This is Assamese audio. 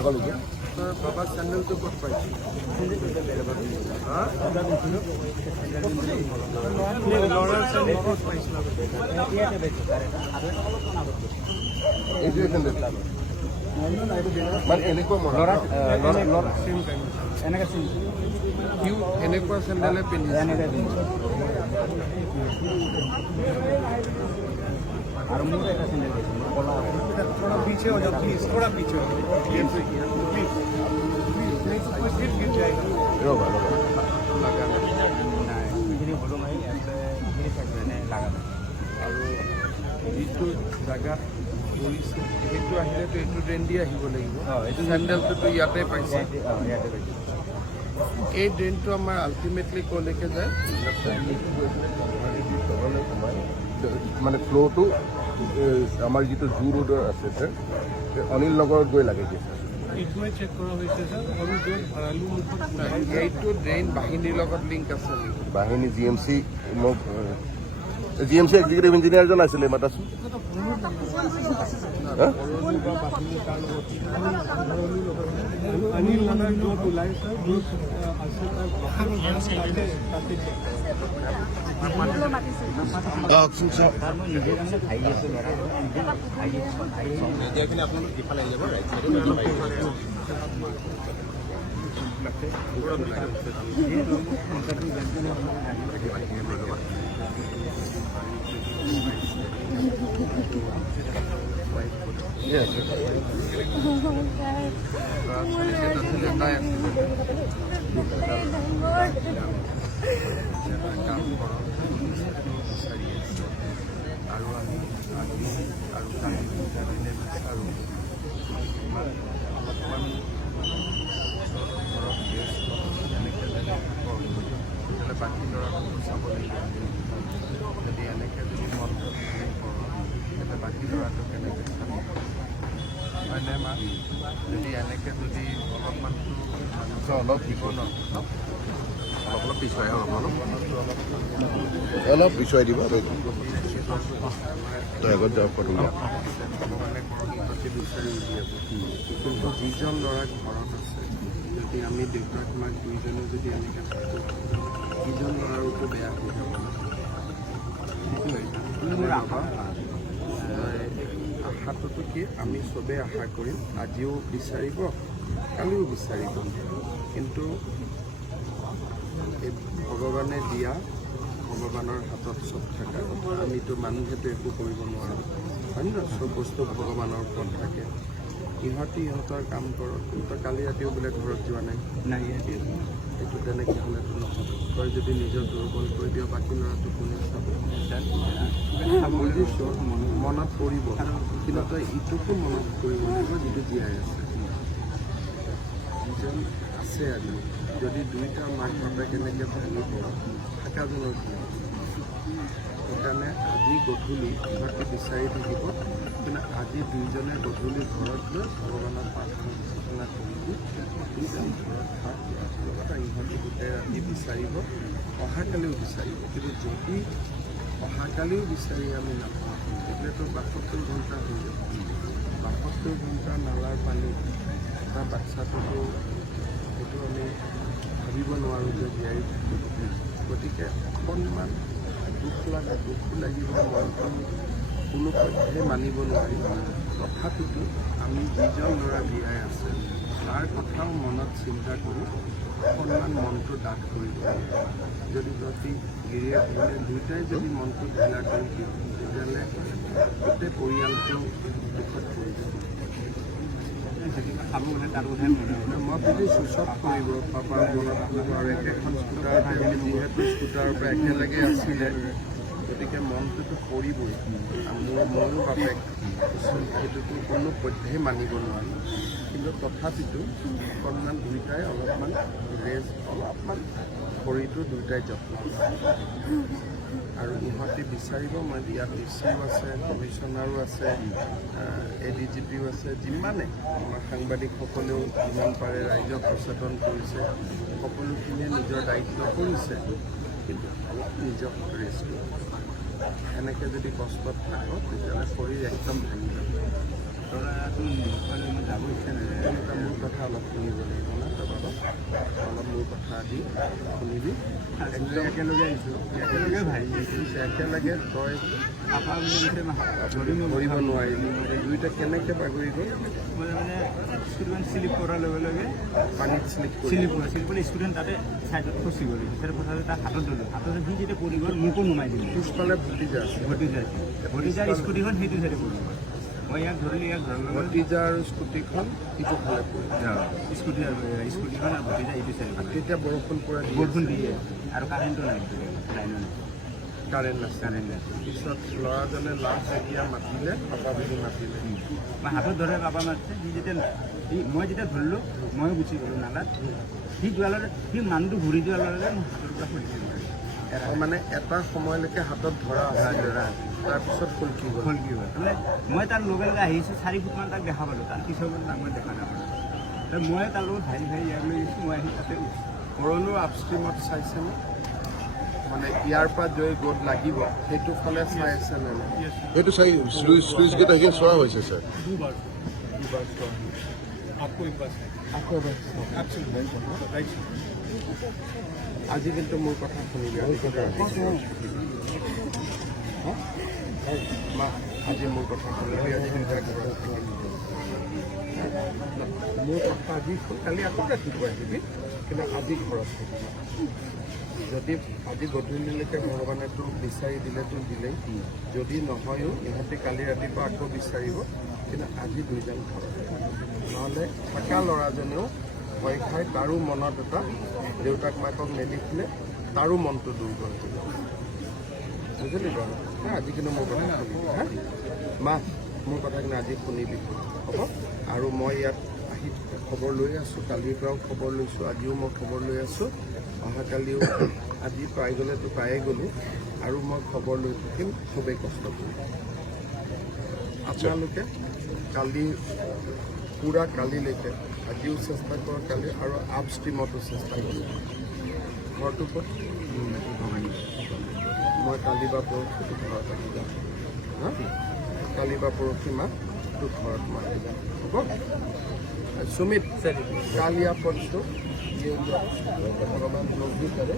আগলৈকে বাবা চেণ্ডেলটো ক'ত পাইছে ল'ৰাৰ চেণ্ডেল ক'ত পাইছিল এইটোৱে চেণ্ডেল মানে এনেকুৱা মৰা সিও এনেকুৱা চেণ্ডেলে পিন্ধিছে और मुझे ऐसा नहीं लगता थोड़ा पीछे हो जाओ प्लीज थोड़ा पीछे हो जाओ प्लीज प्लीज गिर जाएगा ৰ'বা ৰ'বা लगा नहीं बोलो मैं मेरे साथ मैंने लगा আৰু যিটো জেগাত পৰিছে সেইটো আহিলেতো এইটো ড্ৰেইন দি আহিব লাগিব এইটো চেণ্ডেলটোতো ইয়াতে পাইছে याद है এই ড্ৰেইনটো আমাৰ আল্টিমেটলি ক'লৈকে যায় মানে ফ্ল'টো আমাৰ যিটো জু ৰোডৰ আছে ছাৰ অনিল নগৰত গৈ লাগেগৈ ছাৰ ইটোৱে চেক কৰা হৈছে ছাৰ আৰু য'ত ভঁৰালু মুখত এইটো ড্ৰেইন বাহিনীৰ লগত লিংক আছে নেকি বাহিনী জি এম চি মোক জি এম চি এক্সিকিউটিভ ইঞ্জিনিয়াৰজন আছিলে মাতাচোন अनिल नगर जो बुलाए सर जो Yes. বাকী ল'ৰাটো চাব লাগিব যদি এনেকৈ যদি মন কৰোঁ বাকী ল'ৰাটো কেনেকৈ চাব হয়নে মা যদি এনেকৈ যদি অলপমানটো অলপ দিব ন অলপ পিছুৱাই অলপ পিছুৱাই দিব তই আগত যাওক প্ৰথম ভগৱানে সিহঁতে বিচাৰি উলিয়াব কিন্তু যিজন ল'ৰা ঘৰত আছে যদি আমি দেউতাক মাক দুইজনে যদি এনেকৈ থাকোঁ ইজন ল'ৰাৰোতো বেয়া হৈ যাব আশাটোতো কি আমি চবেই আশা কৰিম আজিও বিচাৰিব কালিও বিচাৰিব কিন্তু এই ভগৱানে দিয়া ভগৱানৰ হাতত চব থকা আমিতো মানুহেতো একো কৰিব নোৱাৰোঁ হয় ন চব বস্তু ভগৱানৰ ওপৰত থাকে ইহঁতে ইহঁতৰ কাম কৰক কিন্তু কালি ৰাতিও বোলে ঘৰত যোৱা নাই नहीं এইটো তেনেকৈ হ'লেতো নহ'ব তই যদি নিজৰ দুৰ্বল কৰি দিয় বাকী ল'ৰাটো কোনে চাব বুজিছোঁ মনত পৰিব কিন্তু তই ইটোকো মনত কৰিব লাগিব যিটো জীয়াই আছে যিজন আছে আজি যদি দুইটা মাক বাপেক কেনেকৈ ভাঙিব থাকাজনৰ কি সেইকাৰণে আজি গধূলি ইহঁতে বিচাৰি থাকিব কিন্তু আজি দুইজনে গধূলি ঘৰত গৈ ভগৱানৰ প্ৰাৰ্থনা কৰিব দুইজনী ঘৰত থাক লগতে ইহঁতে গোটেই ৰাতি বিচাৰিব অহাকালিও বিচাৰিব কিন্তু যদি অহাকালিও বিচাৰি আমি নাপাওঁ তেতিয়াতো 72 ঘণ্টা হৈ যাব 72 ঘণ্টা নালাৰ পানী এটা বাচ্ছাটোতো সেইটো আমি ভাবিব নোৱাৰোঁ যে জীয়াই থাকিব গতিকে অকণমান দুখ লাগিব মনটো কোনো পধ্যে মানিব নোৱাৰিব তথাপিতো আমি যিজন ল'ৰা জীয়াই আছে তাৰ কথাও মনত চিন্তা কৰি অকণমান মনটো ডাঠ কৰিব যদি যদি গিৰিয়ে ভুলে দুয়োটাই যদি মনটো ঢিলা কৰি দিওঁ তেতিয়াহ'লে গোটেই পৰিয়ালটো দুখত পৰি যাব মই বুজিছোঁ চব কৰিব পাপাৰ মনত কৰিব আৰু একেখন স্কুটাৰতে যিহেতু স্কুটাৰৰ পৰা একেলগে আছিলে গতিকে মনটোতো পৰিবই ময়ো বাপেক সেইটোতো কোনো পধ্যেই মানিব নোৱাৰোঁ কিন্তু তথাপিতো অকণমান দুয়োটাই অলপমান ৰেষ্ট অলপমান শৰীৰটো দুয়োটাই যত্ন আৰু ইহঁতে বিচাৰিব মই ইয়াত ডিচিও আছে কমিশ্যনাৰো আছে ADGPও আছে যিমানে আমাৰ সাংবাদিকসকলেও যিমান পাৰে ৰাইজক সচেতন কৰিছে সকলোখিনিয়ে নিজৰ দায়িত্ব কৰিছে কিন্তু অলপ নিজক ৰেষ্ট এনেকৈ যদি কষ্টত থাকোঁ তেতিয়াহ'লে শৰীৰ একদম ভাঙি যাব যাব ইচ্ছা নাই তেনেকুৱা মোৰ কথা অলপ শুনিব লাগিব না তই বাবা অলপ মোৰ কথা দি শুনিবি একদম একেলগে আহিছোঁ একেলগে ভাই একেলগে তই পাপা বুলি কৈছে ধৰিব নোৱাৰিলি দুইটা কেনেকৈ বাগৰি গ'ল মই মানে স্কুটিখন শ্লিপ কৰাৰ লগে লগে পানীত শ্লিপ কৰি শ্লিপ কৰি স্কুটিখন তাতে ছাইডত ফচি গ'ল তাতে ফচাতে তাক হাতত ধৰিলোঁ হাতত সি যেতিয়া পৰি গ'ল মোকো নমাই দিলোঁ পিছফালে ভতিজা আছে ভতিজাৰ স্কুটিখন সেইটো চাইডে পৰি গ'ল মই ইয়াক ধৰিলোঁ ইয়াক ধৰাৰ লগে ভতিজা আৰু স্কুটিখন ইটো ফালে পৰিল স্কুটিখন আৰু ভতিজা এইটো চাইডে পৰি তেতিয়া বৰষুণ পৰে বৰষুণ দিয়ে আৰু কাৰেণ্টটো নাই লাইনো নাই কাৰেণ্ট নাছিল কাৰেণ্ট নাই পিছত ল'ৰাজনে লাষ্ট যেতিয়া মাতিলে পাপা বুলি মাতিলে মই হাতত ধৰে পাপা মাতিছে সি যেতিয়া মই যেতিয়া ধৰিলোঁ ময়ো গুচি গ'লোঁ নালাত সি যোৱাৰ লগে সি মানুহটো ঘূৰি যোৱাৰ লগে লগে মই হাতৰ পৰা খুলি দিলোঁ মানে এটা সময়লৈকে হাতত ধৰা আছিল তাৰপিছত ফুলকি গ'ল হ'ল কি হ'ল তাৰমানে মই তাৰ লগে লগে আহিছোঁ 4 ফুটমান তাক দেখা পালোঁ তাৰ পিছৰ তাক মই দেখা নাপালোঁ মই তাৰ লগত ভাই ইয়াক লৈ গৈছোঁ মই আহি তাতে ভৰলুৰ আপষ্ট্ৰীমত চাইছেনে মানে ইয়াৰ পৰা জয় গ'ত লাগিব সেইটো ফালে চাই আছে নে নাই সেইটো চাই শ্লুইচ গেট আহি চোৱা হৈছে স্যাৰ দুবাৰ চোৱা आपको एक बात আকৌ এবাৰ আজি কিন্তু মোৰ কথা শুনিবি মা আজি মোৰ কথা শুনিবি আজি কিন্তু একেবাৰে শুনিবি মোৰ কথা আজি কালি আকৌ ৰাতিপুৱা আহিবি কিন্তু আজি ঘৰত থাকিবি যদি আজি গধূলিলৈকে ভগৱানে তোক বিচাৰি দিলে তোক দিলেই যদি নহয়ো ইহঁতে কালি ৰাতিপুৱা আকৌ বিচাৰিব কিন্তু আজি দুইজন ঘৰত নহ'লে থকা ল'ৰাজনেও ভয় খাই তাৰো মনত এটা দেউতাক মাকক নেদেখিলে তাৰো মনটো দুৰ্বল হৈ যাব বুজিলি বাৰু আজি কিন্তু মোৰ কথা শুনিবি হা মা মোৰ কথা কিন্তু আজি শুনিবি হ'ব আৰু মই ইয়াত আহি খবৰ লৈ আছোঁ কালিৰ পৰাও খবৰ লৈছোঁ আজিও মই খবৰ লৈ আছোঁ অহাকালিও আজি পাই গ'লেতো পায়ে গ'লোঁ আৰু মই খবৰ লৈ থাকিম খুবেই কষ্ট কৰিম আপোনালোকে কালি পূৰা কালিলৈকে আজিও চেষ্টা কৰক কালি আৰু আপষ্ট্ৰীমতো চেষ্টা কৰক ঘৰটো ক'ত মই কালি বা পৰহি তোক ঘৰত আহি যাম হা কালি বা পৰহি মা তোক ঘৰত মই আহি যাম হ'ব सुमित काल या परसों ये भगवान लोग भी करे